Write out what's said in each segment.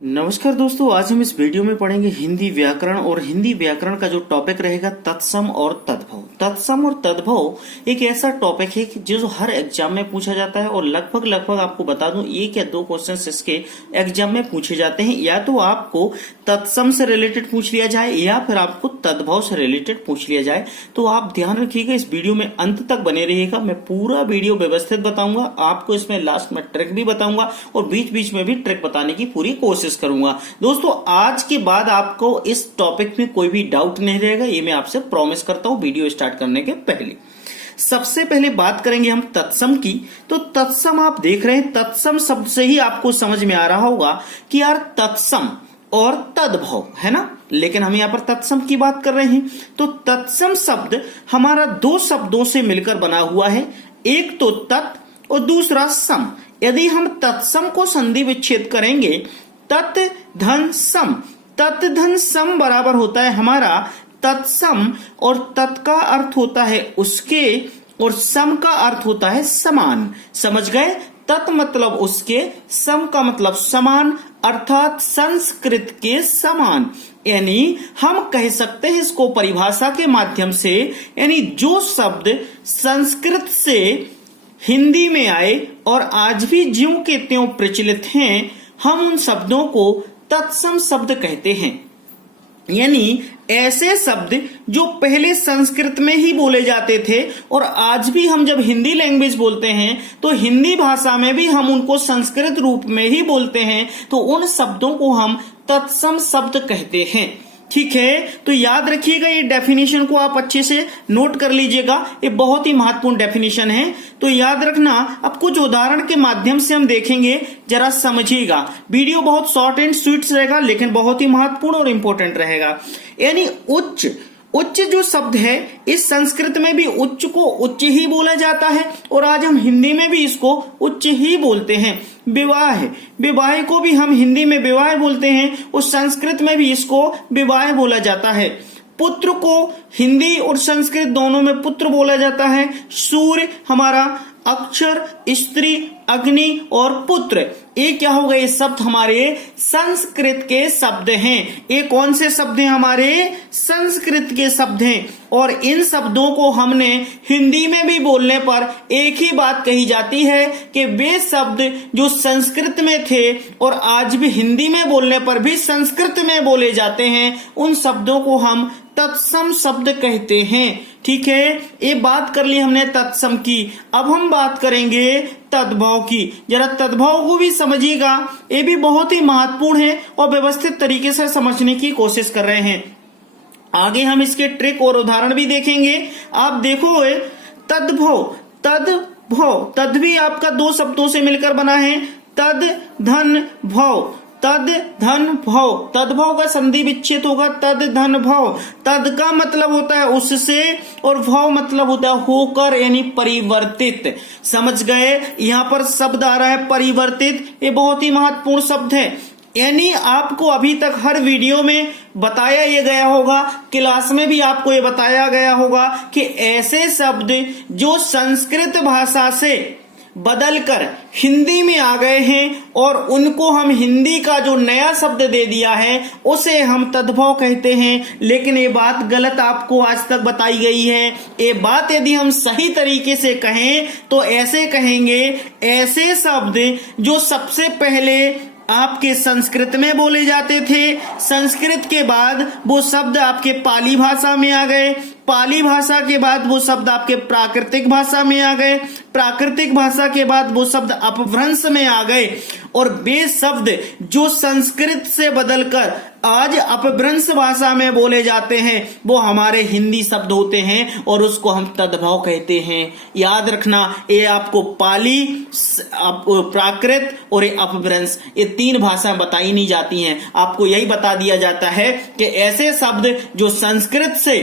नमस्कार दोस्तों, आज हम इस वीडियो में पढ़ेंगे हिंदी व्याकरण। और हिंदी व्याकरण का जो टॉपिक रहेगा तत्सम और तद्भव। तत्सम और तद्भव एक ऐसा टॉपिक है कि जो हर एग्जाम में पूछा जाता है और लगभग आपको बता दूं एक या दो क्वेश्चंस इसके एग्जाम में पूछे जाते हैं। या तो आपको तत्सम से रिलेटेड पूछ लिया जाए या फिर आपको तद्भव से रिलेटेड पूछ लिया जाए। तो आप ध्यान रखिएगा, इस वीडियो में अंत तक बने रहिएगा। मैं पूरा वीडियो व्यवस्थित बताऊंगा, आपको इसमें लास्ट में ट्रिक भी बताऊंगा और बीच बीच में भी ट्रिक बताने की पूरी कोशिश करूंगा। दोस्तों, आज के बाद आपको इस टॉपिक में कोई भी डाउट नहीं रहेगा, ये मैं आपसे प्रॉमिस करता हूं वीडियो स्टार्ट करने के पहले। सबसे पहले बात करेंगे हम तत्सम की। तो तत्सम आप देख रहे हैं, तत्सम शब्द से ही आपको समझ में आ रहा होगा कि यार तत्सम और तद्भव है ना, लेकिन हम यहां पर तत्सम की बात कर रहे हैं। तो तत्सम शब्द हमारा दो शब्दों से मिलकर बना हुआ है, एक तो तत् और दूसरा सम। यदि हम तत्सम को संधि विच्छेद करेंगे, तत् धन सम, तत् धन सम बराबर होता है हमारा तत्सम। और तत् का अर्थ होता है उसके और सम का अर्थ होता है समान। समझ गए? तत् मतलब उसके, सम का मतलब समान, अर्थात संस्कृत के समान। यानी हम कह सकते हैं इसको परिभाषा के माध्यम से, यानी जो शब्द संस्कृत से हिंदी में आए और आज भी ज्यों के त्यों प्रचलित हैं, हम उन शब्दों को तत्सम शब्द कहते हैं। यानी ऐसे शब्द जो पहले संस्कृत में ही बोले जाते थे और आज भी हम जब हिंदी लैंग्वेज बोलते हैं तो हिंदी भाषा में भी हम उनको संस्कृत रूप में ही बोलते हैं, तो उन शब्दों को हम तत्सम शब्द कहते हैं। ठीक है, तो याद रखिएगा, ये डेफिनेशन को आप अच्छे से नोट कर लीजिएगा, ये बहुत ही महत्वपूर्ण डेफिनेशन है। तो याद रखना, अब कुछ उदाहरण के माध्यम से हम देखेंगे, जरा समझिएगा। वीडियो बहुत शॉर्ट एंड स्वीट रहेगा लेकिन बहुत ही महत्वपूर्ण और इंपॉर्टेंट रहेगा। यानी उच्च, उच्च जो शब्द है इस संस्कृत में भी उच्च को उच्च ही बोला जाता है और आज हम हिंदी में भी इसको उच्च ही बोलते हैं। विवाह, विवाह को भी हम हिंदी में विवाह बोलते हैं और संस्कृत में भी इसको विवाह बोला जाता है। पुत्र को हिंदी और संस्कृत दोनों में पुत्र बोला जाता है। सूर्य हमारा अक्षर, स्त्री, अग्नि और पुत्र, ये क्या हो गए? शब्द हमारे संस्कृत के शब्द हैं। ये कौन से शब्द हैं? हमारे संस्कृत के शब्द हैं। और इन शब्दों को हमने हिंदी में भी बोलने पर एक ही बात कही जाती है कि वे शब्द जो संस्कृत में थे और आज भी हिंदी में बोलने पर भी संस्कृत में बोले जाते हैं, उन शब्दों को हम तत्सम शब्द कहते हैं। ठीक है, ये बात कर ली हमने तत्सम की। अब हम बात करेंगे तद्भव की। जरा तद्भव को भी समझिएगा, ये भी बहुत ही महत्वपूर्ण है और व्यवस्थित तरीके से समझने की कोशिश कर रहे हैं। आगे हम इसके ट्रिक और उदाहरण भी देखेंगे। आप देखो, तद्भव, तद्भव, तद भी आपका दो शब्दों से मिलकर बना है, तद धन भव, तद धन भव। तद्भव का संधि विच्छेद होगा तद धन भव। तद का मतलब होता है उससे और भव मतलब होता है होकर, यानी परिवर्तित। समझ गए? यहाँ पर शब्द आ रहा है परिवर्तित, ये बहुत ही महत्वपूर्ण शब्द है। यानी आपको अभी तक हर वीडियो में बताया ये गया होगा, क्लास में भी आपको ये बताया गया होगा कि ऐसे शब्द जो संस्कृत भाषा से बदलकर हिंदी में आ गए हैं और उनको हम हिंदी का जो नया शब्द दे दिया है उसे हम तद्भव कहते हैं। लेकिन ये बात गलत आपको आज तक बताई गई है। ये बात यदि हम सही तरीके से कहें तो ऐसे कहेंगे, ऐसे शब्द जो सबसे पहले आपके संस्कृत में बोले जाते थे, संस्कृत के बाद वो शब्द आपके पाली भाषा में आ गए, पाली भाषा के बाद वो शब्द आपके प्राकृतिक भाषा में आ गए, प्राकृतिक भाषा के बाद वो शब्द अपभ्रंश में आ गए और वे शब्द जो संस्कृत से बदलकर आज अपभ्रंश भाषा में बोले जाते हैं वो हमारे हिंदी शब्द होते हैं और उसको हम तद्भव कहते हैं। याद रखना, ये आपको पाली, प्राकृत और अपभ्रंश, ये तीन भाषाएं बताई नहीं जाती हैं। आपको यही बता दिया जाता है कि ऐसे शब्द जो संस्कृत से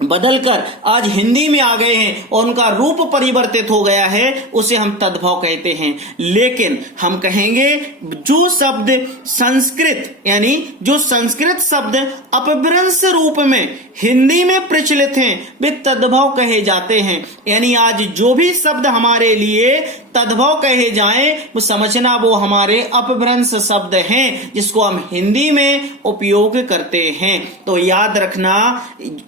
बदलकर आज हिंदी में आ गए हैं और उनका रूप परिवर्तित हो गया है, उसे हम तद्भव कहते हैं। लेकिन हम कहेंगे जो शब्द संस्कृत यानी जो संस्कृत शब्द अपभ्रंश रूप में हिंदी में प्रचलित हैं वे तद्भव कहे जाते हैं। यानी आज जो भी शब्द हमारे लिए तद्भव कहे जाएं वो समझना वो हमारे अपभ्रंश शब्द हैं जिसको हम हिंदी में उपयोग करते हैं। तो याद रखना,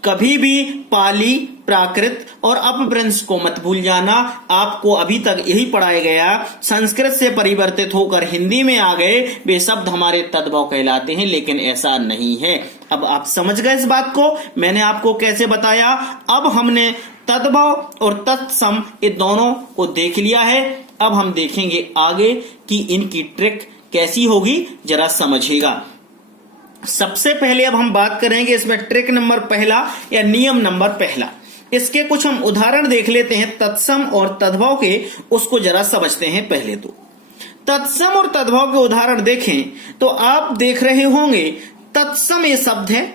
कभी भी पाली, प्राकृत और अपभ्रंश को मत भूल जाना। आपको अभी तक यही पढ़ाया गया, संस्कृत से परिवर्तित होकर हिंदी में आ गए वे शब्द हमारे तद्भव कहलाते हैं, लेकिन ऐसा नहीं है। अब आप समझ गए इस बात को, मैंने आपको कैसे बताया। अब हमने तद्भव और तत्सम ये दोनों को देख लिया है। अब हम देखेंगे आगे कि इनकी ट्रिक कैसी होगी, जरा समझिएगा। सबसे पहले अब हम बात करेंगे इसमें ट्रिक नंबर पहला या नियम नंबर पहला। इसके कुछ हम उदाहरण देख लेते हैं तत्सम और तद्भव के, उसको जरा समझते हैं। पहले तो तत्सम और तद्भव के उदाहरण देखें तो आप देख रहे होंगे तत्सम ये शब्द है,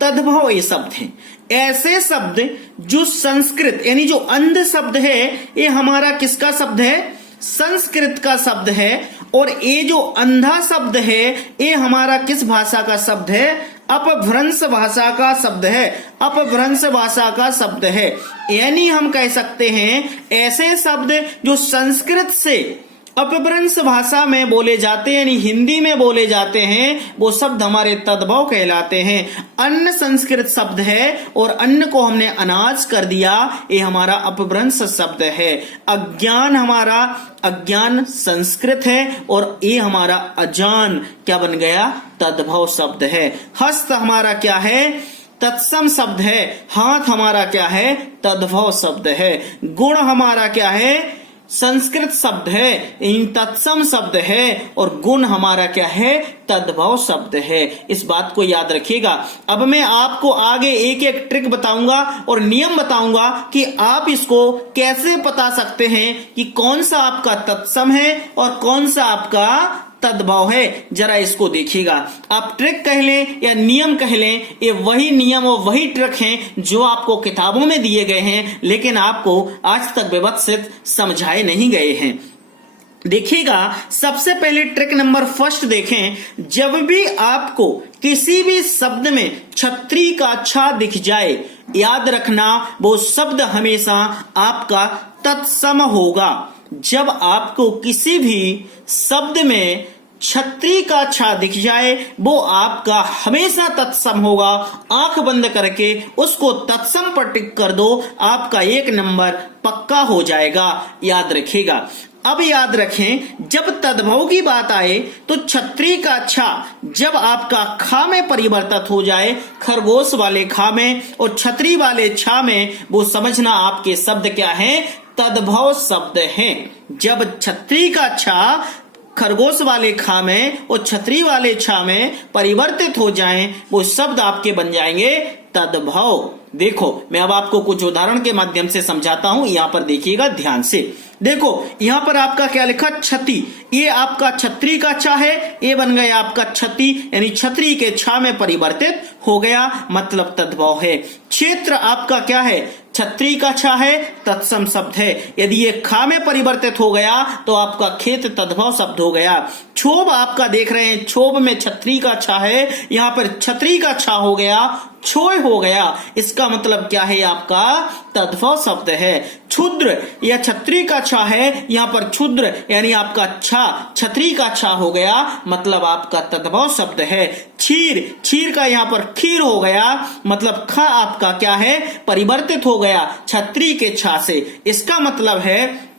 तद्भव ये शब्द है। ऐसे शब्द जो संस्कृत यानी जो अंध शब्द है ये हमारा किसका शब्द है, संस्कृत का शब्द है। और ये जो अंधा शब्द है ये हमारा किस भाषा का शब्द है, अपभ्रंश भाषा का शब्द है, अपभ्रंश भाषा का शब्द है। यानी हम कह सकते हैं ऐसे शब्द जो संस्कृत से अपभ्रंश भाषा में बोले जाते हैं यानी हिंदी में बोले जाते हैं वो शब्द हमारे तद्भव कहलाते हैं। अन्न संस्कृत शब्द है और अन्न को हमने अनाज कर दिया, ये हमारा अपभ्रंश शब्द है। अज्ञान हमारा अज्ञान संस्कृत है और ये हमारा अजान क्या बन गया, तद्भव शब्द है। हस्त हमारा क्या है, तत्सम शब्द है। हाथ हमारा क्या है, तद्भव शब्द है। गुण हमारा क्या है, संस्कृत शब्द है, इन तत्सम शब्द है। और गुण हमारा क्या है, तद्भव शब्द है। इस बात को याद रखिएगा। अब मैं आपको आगे एक एक ट्रिक बताऊंगा और नियम बताऊंगा कि आप इसको कैसे बता सकते हैं कि कौन सा आपका तत्सम है और कौन सा आपका तद्भव है। जरा इसको देखिएगा। आप ट्रिक कह लें या नियम कह लें, ये वही नियम और वही ट्रिक हैं जो आपको किताबों में दिए गए हैं, लेकिन आपको आज तक व्यवस्थित समझाए नहीं गए हैं। देखिएगा, सबसे पहले ट्रिक नंबर फर्स्ट देखें। जब भी आपको किसी भी शब्द में छतरी का छा दिख जाए, याद रखना वो शब्द हमेशा आपका तत्सम होगा। जब आपको किसी भी शब्द में छतरी का छा दिख जाए वो आपका हमेशा तत्सम होगा। आंख बंद करके उसको तत्सम पर टिक कर दो, आपका 1 नंबर पक्का हो जाएगा। याद रखिएगा। अब याद रखें, जब तद्भव की बात आए तो छतरी का छा जब आपका खा में परिवर्तित हो जाए, खरगोश वाले खा में और छतरी वाले छा में, वो समझना आपके शब्द क्या है, तद्भव शब्द हैं। जब छतरी का छा खरगोश वाले खा में और छतरी वाले छा में परिवर्तित हो जाएं, वो शब्द आपके बन जाएंगे तद्भव। देखो, मैं अब आपको कुछ उदाहरण के माध्यम से समझाता हूं। यहाँ पर देखिएगा ध्यान से। देखो, यहाँ पर आपका क्या लिखा, छती। ये आपका छतरी का छा है, ये बन गया आपका छती, यानी छतरी के छा में परिवर्तित हो गया, मतलब तद्भव है। क्षेत्र आपका क्या है, छतरी का छा है, तत्सम शब्द है। यदि ये खा में परिवर्तित हो गया तो आपका खेत तद्भव शब्द हो गया। क्षोभ आपका देख रहे हैं, क्षोभ में छतरी का छा है, यहाँ पर छतरी का छा हो गया, क्षोय हो गया। इसका मतलब क्या है, आपका तद्भव शब्द है। क्षुद्र या छतरी का छा है, यहाँ पर क्षुद्र यानी आपका छा छतरी का छा हो गया, मतलब आपका तद्भव शब्द है। क्षीर, क्षीर का यहाँ पर खीर हो गया, मतलब ख आपका क्या है, परिवर्तित हो गया छतरी के छा से। इसका मतलब है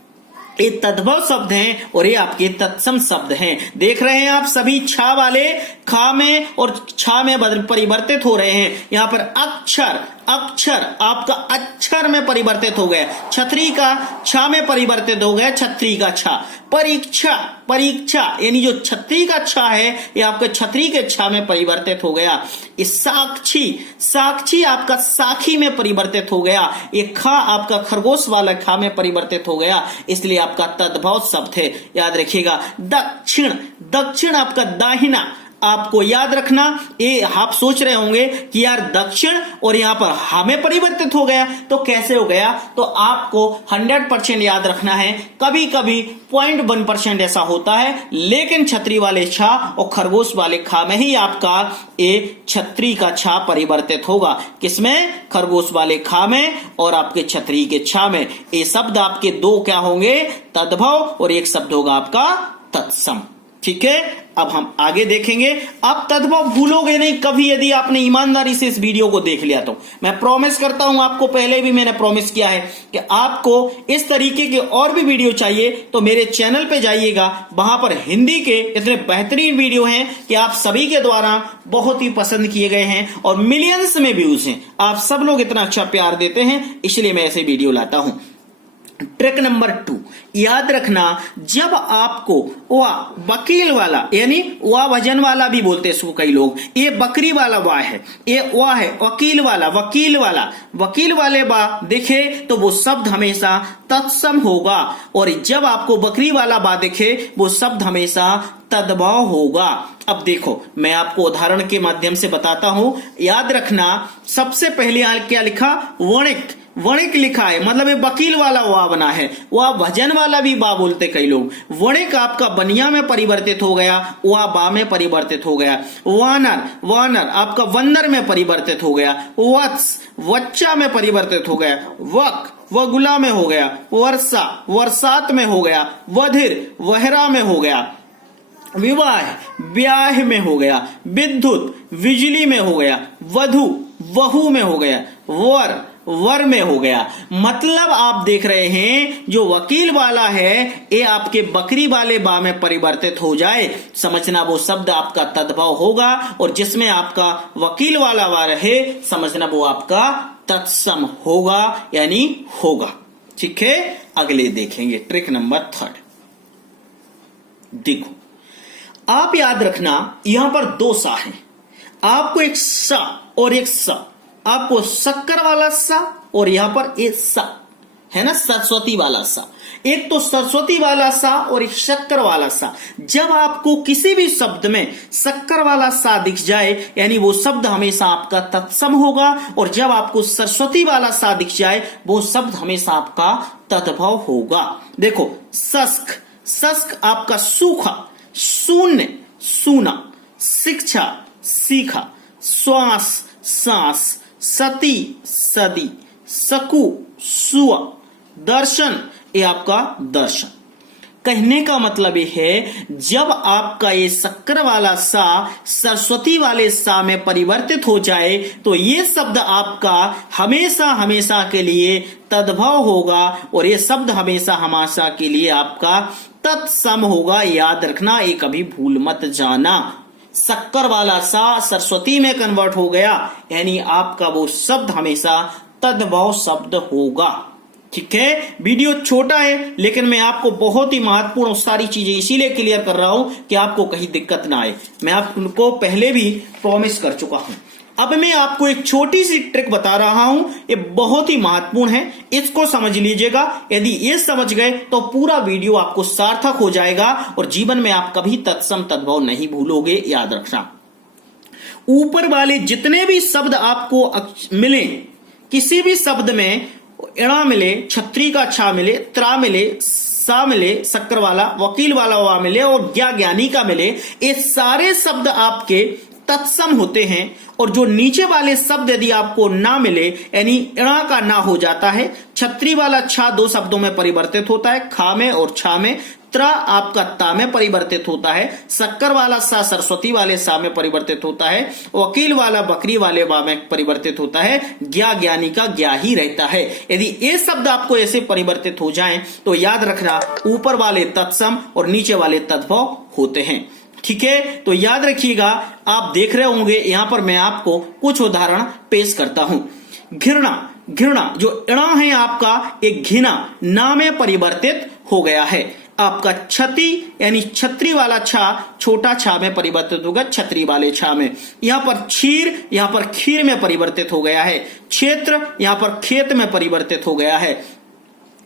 ये तद्भव शब्द हैं और ये आपके तत्सम शब्द हैं। देख रहे हैं आप, सभी छा वाले खा में और छा में परिवर्तित हो रहे हैं। यहाँ पर अक्षर, अक्षर आपका अक्षर में परिवर्तित हो गया, छतरी का छा में परिवर्तित हो गया, छतरी का छा। परीक्षा, परीक्षा यानी जो छतरी का छा है ये आपके छतरी के छा में परिवर्तित हो गया। इस साक्षी, साक्षी आपका साखी में परिवर्तित हो गया। ये खा आपका खरगोश वाला खा में परिवर्तित हो गया, इसलिए आपका तद्भव शब्द है। याद रखिएगा। दक्षिण, दक्षिण आपका दाहिना, आपको याद रखना, ये आप सोच रहे होंगे कि यार दक्षिण और यहां पर हमें परिवर्तित हो गया तो कैसे हो गया, तो आपको 100% याद रखना है। कभी कभी 0.1% ऐसा होता है, लेकिन छतरी वाले छा और खरगोश वाले खा में ही आपका ये छतरी का छा परिवर्तित होगा। किसमें? खरगोश वाले खा में और आपके छतरी के छा में। ये शब्द आपके दो क्या होंगे? तद्भव, और एक शब्द होगा आपका तत्सम। ठीक है, अब हम आगे देखेंगे। आप तद्भव भूलोगे नहीं कभी यदि आपने ईमानदारी से इस वीडियो को देख लिया तो। मैं प्रॉमिस करता हूं आपको, पहले भी मैंने प्रॉमिस किया है कि आपको इस तरीके के और भी वीडियो चाहिए तो मेरे चैनल पे जाइएगा, वहां पर हिंदी के इतने बेहतरीन वीडियो हैं कि आप सभी के द्वारा बहुत ही पसंद किए गए हैं और मिलियंस में व्यूज हैं। आप सब लोग इतना अच्छा प्यार देते हैं, इसलिए मैं ऐसे वीडियो लाता हूं। ट्रिक नंबर 2, याद रखना, जब आपको वाह वकील वाला यानी वाह वजन वाला भी बोलते हैं इसको कई लोग, ये बकरी वाला वाह है, ये वाह है वकील वाला, वकील वाले वाह दिखे तो वो शब्द हमेशा तत्सम होगा, और जब आपको बकरी वाला वाह दिखे वो शब्द हमेशा तद्भव होगा। अब देखो मैं आपको उदाहरण के माध्यम से बताता हूं, याद रखना। सबसे पहले क्या लिखा? वणिक लिखा है, मतलब ये वकील वाला वाह बना है। वाह भजन वाला भी वाह बोलते कई लोग। वणिक आपका बनिया में परिवर्तित हो गया, वाह बा में परिवर्तित हो गया। वानर आपका वंदर में परिवर्तित हो गया। वत्स वच्चा में परिवर्तित हो गया। वगुला में हो गया। वर्षा वर्षात में हो गया। वधिर वहरा में हो गया। विवाह ब्याह में हो गया। विद्युत बिजली में हो गया। वधु वहू में हो गया। वर में हो गया। मतलब आप देख रहे हैं जो वकील वाला है ये आपके बकरी वाले बा में परिवर्तित हो जाए, समझना वो शब्द आपका तद्भव होगा, और जिसमें आपका वकील वाला बा रहे समझना वो आपका तत्सम होगा यानी होगा। ठीक है, अगले देखेंगे ट्रिक नंबर 3। देखो आप याद रखना, यहां पर दो सा है, आपको एक सा और एक सा, आपको शक्कर वाला सा और यहां पर एक सा है ना, सरस्वती वाला सा। एक तो सरस्वती वाला सा और एक शक्कर वाला सा। जब आपको किसी भी शब्द में शक्कर वाला सा दिख जाए यानी वो शब्द हमेशा आपका तत्सम होगा, और जब आपको सरस्वती वाला सा दिख जाए वो शब्द हमेशा आपका तद्भव होगा। देखो शस्क आपका सूखा, शून्य सूना, शिक्षा सीखा, श्वास सांस, सती सदी, सकु सुआ, दर्शन ये आपका दर्शन। कहने का मतलब ये है जब आपका ये शक्कर वाला सा सरस्वती वाले सा में परिवर्तित हो जाए तो ये शब्द आपका हमेशा के लिए तद्भव होगा, और ये शब्द हमेशा के लिए आपका तत्सम होगा। याद रखना, ये कभी भूल मत जाना। शक्कर वाला सा सरस्वती में कन्वर्ट हो गया यानी आपका वो शब्द हमेशा तद्भव शब्द होगा। ठीक है, वीडियो छोटा है लेकिन मैं आपको बहुत ही महत्वपूर्ण सारी चीजें इसीलिए क्लियर कर रहा हूं कि आपको कहीं दिक्कत ना आए। मैं आपको पहले भी प्रॉमिस कर चुका हूं। अब मैं आपको एक छोटी सी ट्रिक बता रहा हूं, ये बहुत ही महत्वपूर्ण है, इसको समझ लीजिएगा। यदि ये समझ गए तो पूरा वीडियो आपको सार्थक हो जाएगा और जीवन में आप कभी तत्सम तद्भव नहीं भूलोगे। याद रखना, ऊपर वाले जितने भी शब्द आपको मिले, किसी भी शब्द में इणा मिले, छतरी का छा मिले, त्रा मिले, सा मिले, शक्कर वाला, वकील वाला वा मिले और ज्ञानी का मिले, ये सारे शब्द आपके तत्सम होते हैं। और जो नीचे वाले शब्द यदि आपको ना मिले यानी इणा का ना हो जाता है, छतरी वाला छा दो शब्दों में परिवर्तित होता है, खा में और छा में, त्रा आपका ता में परिवर्तित होता है, शक्कर वाला सा सरस्वती वाले सा में परिवर्तित होता है, वकील वाला बकरी वाले वा में परिवर्तित होता है, ज्ञानी का ज्ञा ही रहता है। यदि ये शब्द आपको ऐसे परिवर्तित हो जाएं तो याद रखना ऊपर वाले तत्सम और नीचे वाले तद्भव होते हैं। ठीक है, तो याद रखिएगा। आप देख रहे होंगे यहां पर मैं आपको कुछ उदाहरण पेश करता हूं। घृणा जो इणा है आपका एक घिना ना में परिवर्तित हो गया है। आपका छति यानी छतरी वाला छा छोटा छा में परिवर्तित होगा छतरी वाले छा में। यहां पर क्षीर यहां पर खीर में परिवर्तित हो गया है। क्षेत्र यहां पर खेत में परिवर्तित हो गया है।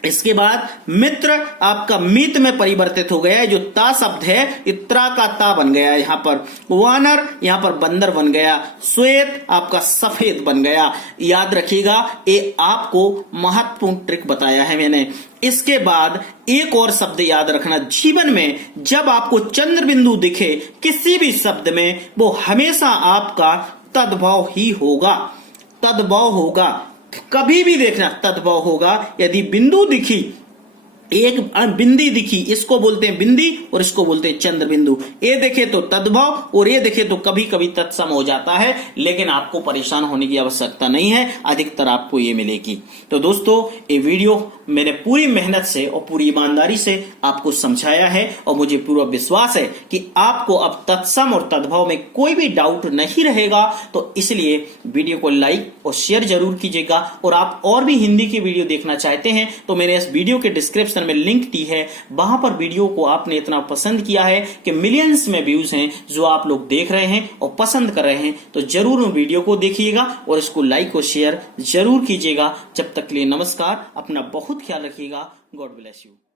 इसके बाद मित्र आपका मित में परिवर्तित हो गया है, जो ता शब्द है इत्रा का ता बन गया है यहाँ पर। वानर यहाँ पर बंदर बन गया। श्वेत आपका सफेद बन गया। याद रखिएगा, ये आपको महत्वपूर्ण ट्रिक बताया है मैंने। इसके बाद एक और शब्द याद रखना, जीवन में जब आपको चंद्र बिंदु दिखे किसी भी शब्द में, वो हमेशा आपका तद्भव ही होगा, तद्भव होगा। कभी भी देखना तद्भव होगा। यदि बिंदु दिखी, एक बिंदी दिखी, इसको बोलते हैं बिंदी और इसको बोलते हैं चंद्र बिंदु। ये देखे तो तद्भव और ये देखे तो कभी कभी तत्सम हो जाता है, लेकिन आपको परेशान होने की आवश्यकता नहीं है, अधिकतर आपको ये मिलेगी। तो दोस्तों, ये वीडियो मैंने पूरी मेहनत से और पूरी ईमानदारी से आपको समझाया है और मुझे पूरा विश्वास है कि आपको अब तत्सम और तद्भव में कोई भी डाउट नहीं रहेगा। तो इसलिए वीडियो को लाइक और शेयर जरूर कीजिएगा। और आप और भी हिंदी की वीडियो देखना चाहते हैं तो मेरे इस वीडियो के डिस्क्रिप्शन में लिंक दी है, वहां पर वीडियो को आपने इतना पसंद किया है कि मिलियंस में व्यूज हैं जो आप लोग देख रहे हैं और पसंद कर रहे हैं। तो जरूर वीडियो को देखिएगा और इसको लाइक और शेयर जरूर कीजिएगा। जब तक के लिए नमस्कार, अपना बहुत ख्याल रखिएगा। God bless you.